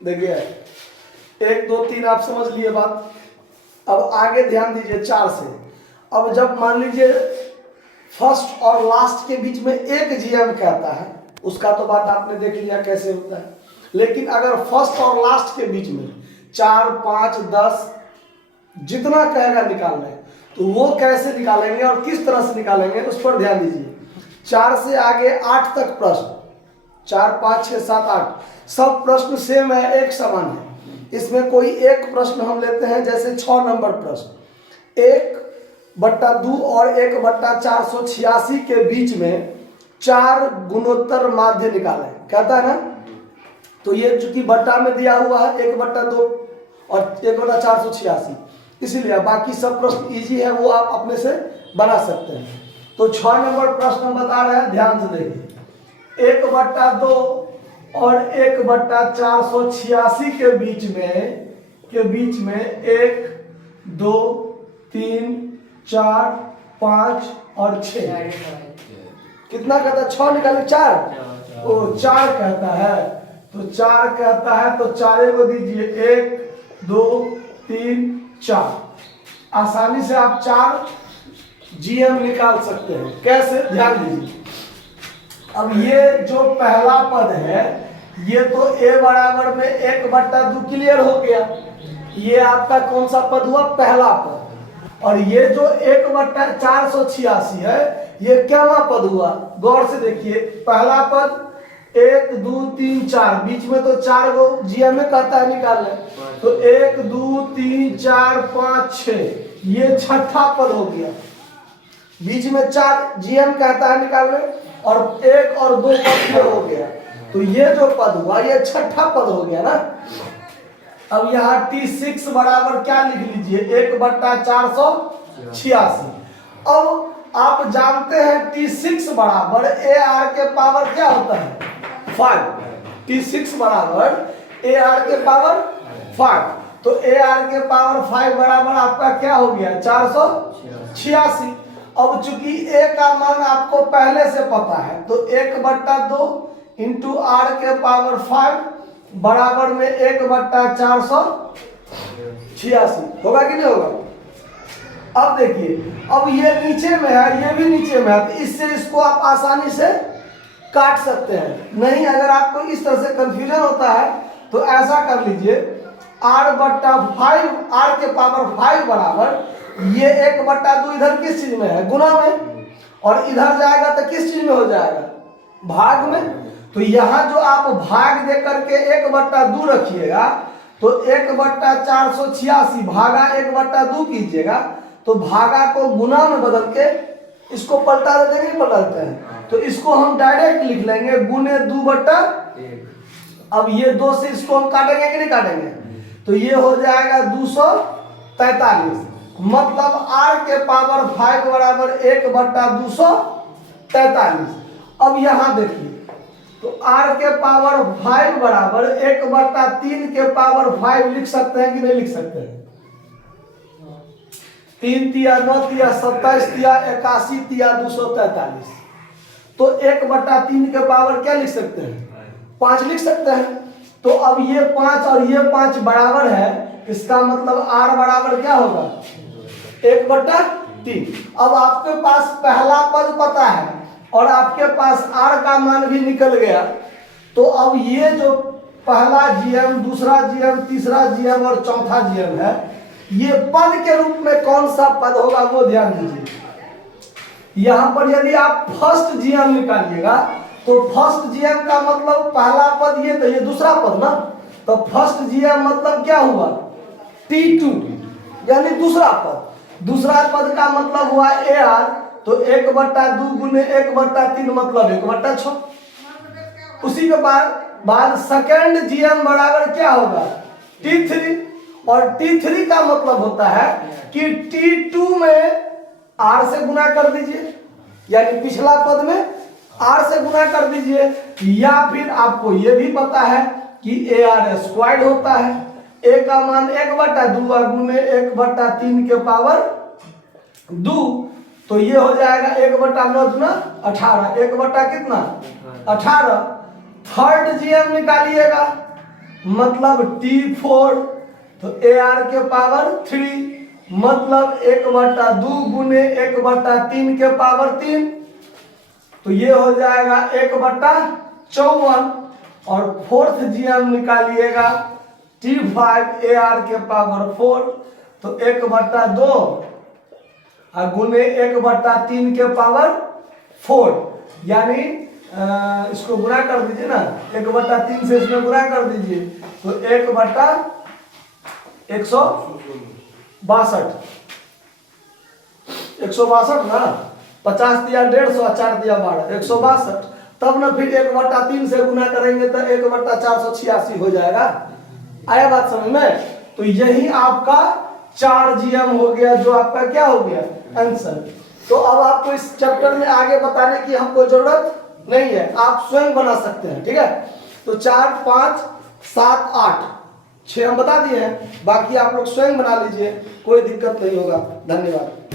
देखिए 1 2 3 आप समझ लिए बात। अब आगे ध्यान दीजिए 4 से। अब जब मान लीजिए फर्स्ट और लास्ट के बीच में एक जीएम कहता है, उसका तो बात आपने देख लिया कैसे होता है। लेकिन अगर फर्स्ट और लास्ट के बीच में 4 5 10 जितना कहेगा निकालना है, तो वो कैसे निकालेंगे और किस तरह से निकालेंगे उस पर ध्यान दीजिए। 4 से आगे 8 तक प्रश्न, 4 5 6 7 8 सब प्रश्न सेम है, एक समान है। इसमें कोई एक प्रश्न हम लेते हैं, जैसे 6 नंबर प्रश्न 1/2 और 1/486 के बीच में 4 गुणोत्तर माध्य निकालें, कहता है ना। तो ये चूंकि बट्टा में दिया हुआ है 1/2 और 1/486, इसीलिए बाकी सब प्रश्न इजी है, वो आप अपने से बना सकते हैं। तो 6 नंबर प्रश्न बता रहे हैं, ध्यान से देखिए। 1/2 और 1/486 के बीच में 1 2 3 4 5 और 6 कितना कहता है? 6 निकाले 4 ओ 4 कहता है। तो 4 कहता है तो 4 को दीजिए 1 2 3 4। आसानी से आप 4 जीएम निकाल सकते हैं। कैसे? ध्यान दीजिए। अब ये जो पहला पद है, ये तो a बराबर में 1/2 क्लियर हो गया। ये आपका कौन सा पद हुआ? पहला पद। और ये जो 1/486 है, ये क्या पद हुआ? गौर से देखिए, पहला पद 1 2 3 4, बीच में तो 4 गो जीएम में कहता है निकालना। तो 1 2 3 4 5 6, ये छठा पद हो गया। बीच में 4 जीएम कहता है निकालने, और 1 और 2 पद हो गया। तो ये जो पद हुआ, ये छठा पद हो गया ना। अब यहाँ T6 बराबर क्या लिख लीजिए? 1/486। अब आप जानते हैं T6 बराबर AR के पावर क्या होता है? 5। T6 बराबर AR के पावर 5। तो AR के पावर 5 बराबर आपका क्या हो गया? 486। अब चूंकि A का मान आपको पहले से पता है, तो 1/2 इंटू R के पावर 5 बराबर में 1/486 होगा कि नहीं होगा? अब देखिए, अब ये नीचे में है, ये भी नीचे में है, तो इससे इसको आप आसानी से काट सकते हैं। नहीं, अगर आपको इस तरह से कंफ्यूजन होता है तो ऐसा कर लीजिए, R/5, R के पावर 5 बराबर ये 1/2 इधर किस चीज में है? गुना में, और इधर जाएगा तो किस चीज में हो जाएगा? भाग में। तो यहाँ जो आप भाग दे करके 1/2 रखिएगा, तो 1/486 भागा 1/2 कीजिएगा, तो भागा को गुना में बदल के इसको पलटा देते हैं, नहीं पलटते हैं। तो इसको हम डायरेक्ट लिख लेंगे गुने 2/1। अब ये 2 से इसको हम काटेंगे कि नहीं काटेंगे? तो ये हो जाएगा 243। मतलब R के पावर 5 बराबर 1/243। अब यहाँ देखिए, तो R के पावर 5 बराबर 1/3 के पावर 5 लिख सकते हैं कि नहीं लिख सकते हैं? 3 तिया 9 तिया 27 तिया 81 तिया 243। तो 1/3 के पावर क्या लिख सकते हैं? 5 लिख सकते हैं। तो अब ये 5 और ये 5 बराबर है, इसका मतलब R बराबर क्या होगा? 1/3। अब आपके पास पहला पद पता है और आपके पास R का मान भी निकल गया। तो अब ये जो पहला जीएम, दूसरा जीएम, तीसरा जीएम और चौथा जीएम है, ये पद के रूप में कौन सा पद होगा वो ध्यान दीजिए। यहां पर यदि आप फर्स्ट जीएम निकालिएगा, तो फर्स्ट जीएम का मतलब पहला पद ये, तो ये दूसरा पद ना। तो फर्स्ट जीएम मतलब क्या हुआ? T2, यानी दूसरा पद। दूसरा पद का मतलब हुआ AR, तो 1/2 गुने 1/3 मतलब 1/6। उसी के बाद सेकेंड जीएम बराबर क्या होगा? T3। और T3 का मतलब होता है कि T2 में R से गुना कर दीजिए, यानी पिछला पद में R से गुना कर दीजिए। या फिर आपको ये भी पता है कि AR स्क्वायर्ड होता है। A का मान 1/2 गुने 1/3 के पावर 2, तो ये हो जाएगा 1/9 गुना 18। 1 बटा कितना? 18। थर्ड जीएम निकालिएगा, मतलब T4, तो AR के पावर 3 मतलब 1/2 गुने 1/3 के पावर 3, तो ये हो जाएगा 1/54। और फोर्थ GM निकालिएगा T5 AR के पावर 4, तो 1/2 गुने 1/3 के पावर 4, यानी इसको गुणा कर दीजिए ना, 1/3 से इसमें गुणा कर दीजिए, तो 1/162, 162 ना, 50 दिया 150, 4 दिया 12, 162। तब ना फिर 1/3 से गुना करेंगे तो 1/486 हो जाएगा। आया बात समझ में? तो यही आपका 4 GM हो गया, जो आपका क्या हो गया आंसर। तो अब आपको इस चैप्टर में आगे बताने की हमको जरूरत नहीं है, आप स्वयं बना सकते हैं। ठीक है, तो 4, 5, 7, 8, 6 हम बता दिए हैं, बाकी आप लोग स्वयं बना लीजिए, कोई दिक्कत नहीं होगा। धन्यवाद।